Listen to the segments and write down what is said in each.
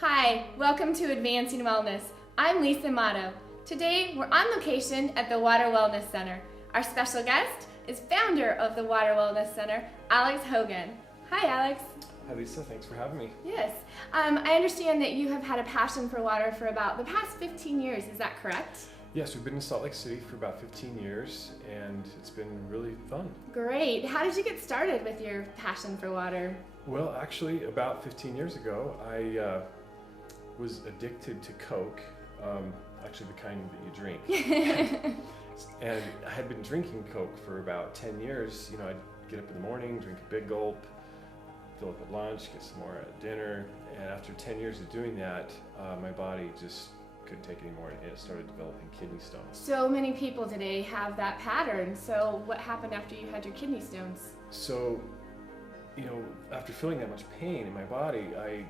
Hi, welcome to Advancing Wellness. I'm Lisa Motto. Today we're on location at the Water Wellness Center. Our special guest is founder of the Water Wellness Center, Alex Hogan. Hi, Alex. Hi, Lisa. Thanks for having me. Yes. I understand that you have had a passion for water for about the past 15 years. Is that correct? Yes, we've been in Salt Lake City for about 15 years, and it's been really fun. Great. How did you get started with your passion for water? Well, actually, about 15 years ago, I was addicted to Coke, actually the kind that you drink. And I had been drinking Coke for about 10 years. You know, I'd get up in the morning, drink a big gulp, fill up at lunch, get some more at dinner, and after 10 years of doing that, my body just couldn't take it anymore, and it started developing kidney stones. So many people today have that pattern. So what happened after you had your kidney stones? So, you know, after feeling that much pain in my body, I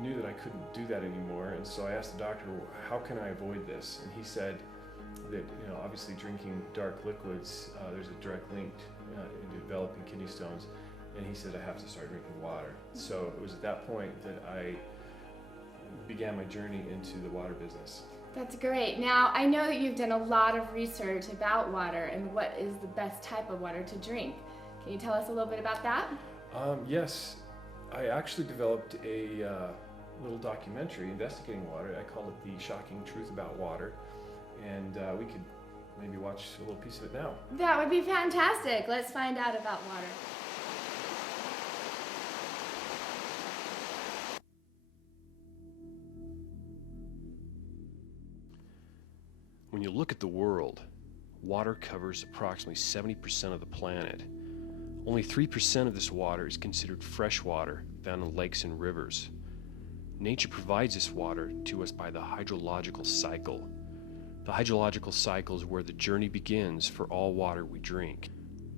knew that I couldn't do that anymore, and so I asked the doctor, well, how can I avoid this? And he said that, you know, obviously drinking dark liquids, there's a direct link into developing kidney stones, and he said I have to start drinking water. So it was at that point that I began my journey into the water business. That's great. Now, I know that you've done a lot of research about water and what is the best type of water to drink. Can you tell us a little bit about that? Yes, I actually developed a little documentary investigating water. I call it The Shocking Truth About Water, and we could maybe watch a little piece of it now. That would be fantastic. Let's find out about water. When you look at the world, water covers approximately 70% of the planet. Only 3% of this water is considered fresh water found in lakes and rivers. Nature provides this water to us by the hydrological cycle. The hydrological cycle is where the journey begins for all water we drink.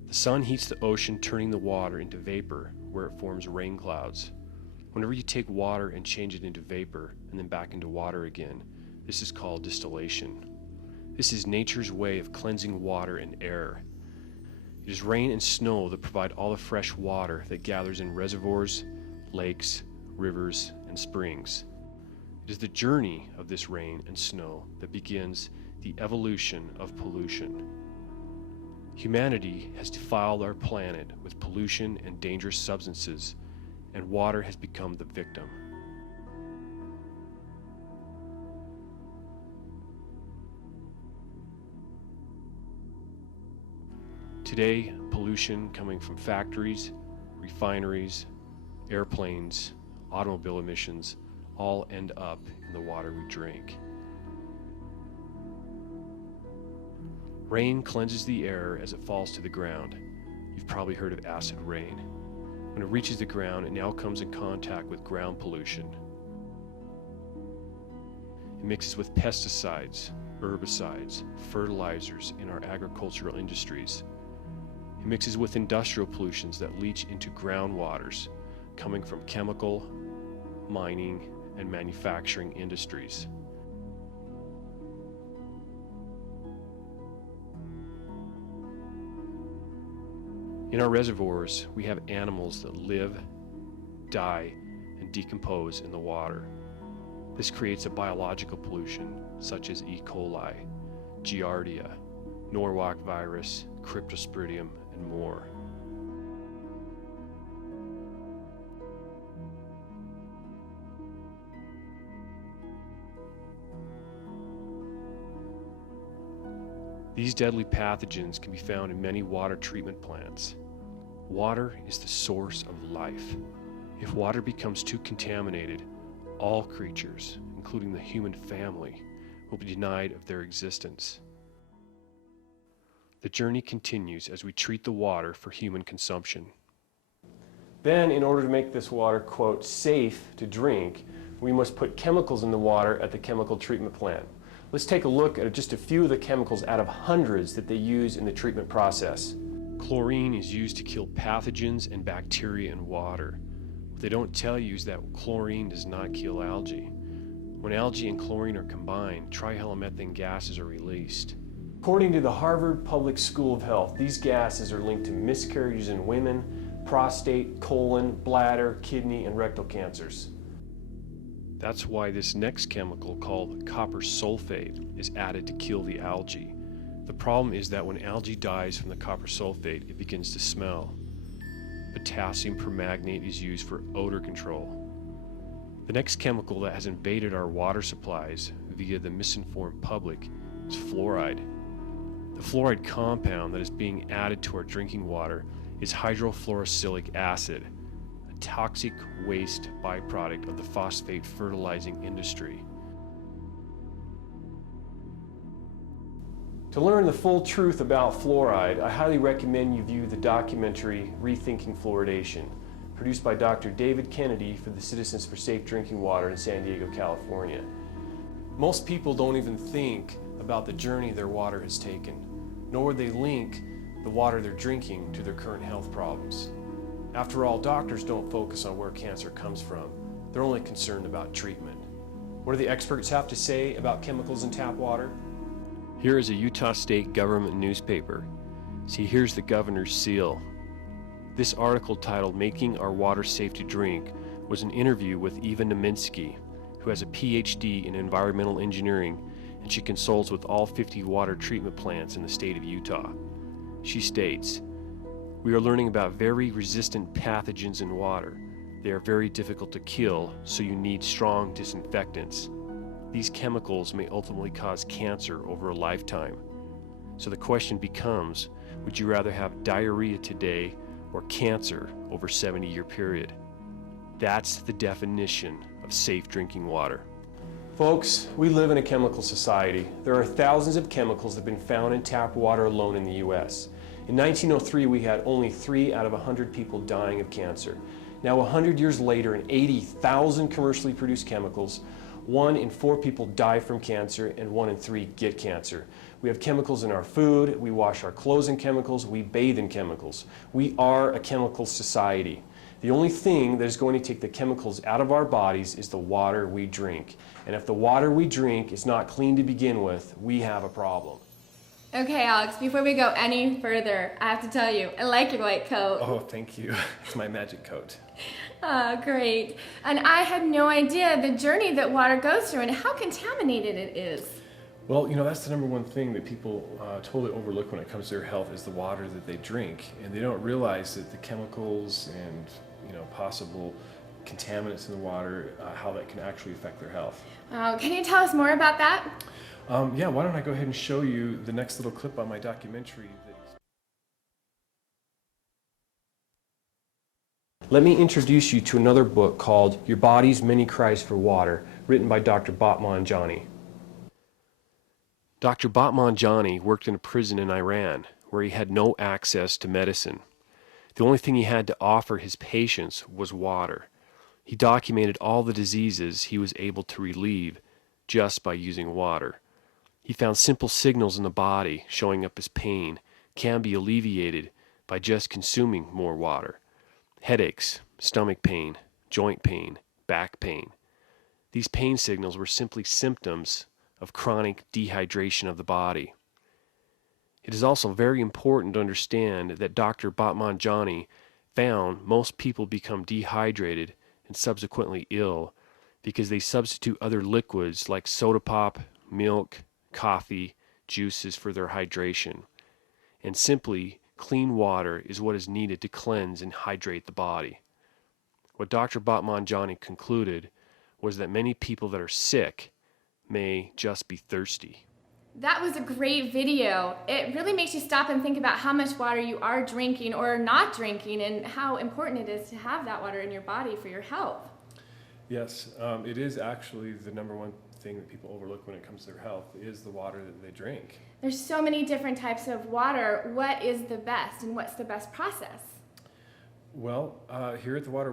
The sun heats the ocean, turning the water into vapor, where it forms rain clouds. Whenever you take water and change it into vapor and then back into water again, this is called distillation. This is nature's way of cleansing water and air. It is rain and snow that provide all the fresh water that gathers in reservoirs, lakes, rivers, and springs. It is the journey of this rain and snow that begins the evolution of pollution. Humanity has defiled our planet with pollution and dangerous substances, and water has become the victim. Today, pollution coming from factories, refineries, airplanes, automobile emissions all end up in the water we drink. Rain cleanses the air as it falls to the ground. You've probably heard of acid rain. When it reaches the ground, it now comes in contact with ground pollution. It mixes with pesticides, herbicides, fertilizers in our agricultural industries. It mixes with industrial pollutions that leach into groundwaters coming from chemical, mining, and manufacturing industries. In our reservoirs, we have animals that live, die, and decompose in the water. This creates a biological pollution such as E. coli, Giardia, Norwalk virus, Cryptosporidium, and more. These deadly pathogens can be found in many water treatment plants. Water is the source of life. If water becomes too contaminated, all creatures, including the human family, will be denied of their existence. The journey continues as we treat the water for human consumption. Then, in order to make this water, quote, safe to drink, we must put chemicals in the water at the chemical treatment plant. Let's take a look at just a few of the chemicals out of hundreds that they use in the treatment process. Chlorine is used to kill pathogens and bacteria in water. What they don't tell you is that chlorine does not kill algae. When algae and chlorine are combined, trihalomethane gases are released. According to the Harvard Public School of Health, these gases are linked to miscarriages in women, prostate, colon, bladder, kidney, and rectal cancers. That's why this next chemical, called copper sulfate, is added to kill the algae. The problem is that when algae dies from the copper sulfate, it begins to smell. Potassium permanganate is used for odor control. The next chemical that has invaded our water supplies via the misinformed public is fluoride. The fluoride compound that is being added to our drinking water is hydrofluorosilicic acid, a toxic waste byproduct of the phosphate fertilizing industry. To learn the full truth about fluoride, I highly recommend you view the documentary Rethinking Fluoridation, produced by Dr. David Kennedy for the Citizens for Safe Drinking Water in San Diego, California. Most people don't even think about the journey their water has taken, nor would they link the water they're drinking to their current health problems. After all, doctors don't focus on where cancer comes from. They're only concerned about treatment. What do the experts have to say about chemicals in tap water? Here is a Utah State government newspaper. See, here's the governor's seal. This article, titled "Making Our Water Safe to Drink," was an interview with Eva Naminsky, who has a PhD in environmental engineering, and she consults with all 50 water treatment plants in the state of Utah. She states, "We are learning about very resistant pathogens in water. They are very difficult to kill, so you need strong disinfectants. These chemicals may ultimately cause cancer over a lifetime. So the question becomes, would you rather have diarrhea today or cancer over a 70-year period?" That's the definition of safe drinking water. Folks, we live in a chemical society. There are thousands of chemicals that have been found in tap water alone in the US. In 1903, we had only 3 out of 100 people dying of cancer. Now, 100 years later, and 80,000 commercially produced chemicals, 1 in 4 people die from cancer and 1 in 3 get cancer. We have chemicals in our food, we wash our clothes in chemicals, we bathe in chemicals. We are a chemical society. The only thing that is going to take the chemicals out of our bodies is the water we drink. And if the water we drink is not clean to begin with, we have a problem. Okay, Alex, before we go any further, I have to tell you, I like your white coat. Oh, thank you. It's my magic coat. Oh, great. And I had no idea the journey that water goes through and how contaminated it is. Well, that's the number one thing that people totally overlook when it comes to their health is the water that they drink. And they don't realize that the chemicals and possible contaminants in the water, how that can actually affect their health. Can you tell us more about that? Yeah, why don't I go ahead and show you the next little clip on my documentary. Let me introduce you to another book called Your Body's Many Cries for Water, written by Dr. Batmanjani. Dr. Batmanjani worked in a prison in Iran where he had no access to medicine. The only thing he had to offer his patients was water. He documented all the diseases he was able to relieve just by using water. He found simple signals in the body showing up as pain can be alleviated by just consuming more water. Headaches, stomach pain, joint pain, back pain. These pain signals were simply symptoms of chronic dehydration of the body. It is also very important to understand that Dr. Batmanjani found most people become dehydrated and subsequently ill because they substitute other liquids like soda pop, milk, coffee, juices for their hydration. And simply, clean water is what is needed to cleanse and hydrate the body. What Dr. Batmanjani concluded was that many people that are sick may just be thirsty. That was a great video. It really makes you stop and think about how much water you are drinking or not drinking and how important it is to have that water in your body for your health. Yes, it is actually the number one thing that people overlook when it comes to their health is the water that they drink. There's so many different types of water. What is the best and what's the best process? Well, here at the Water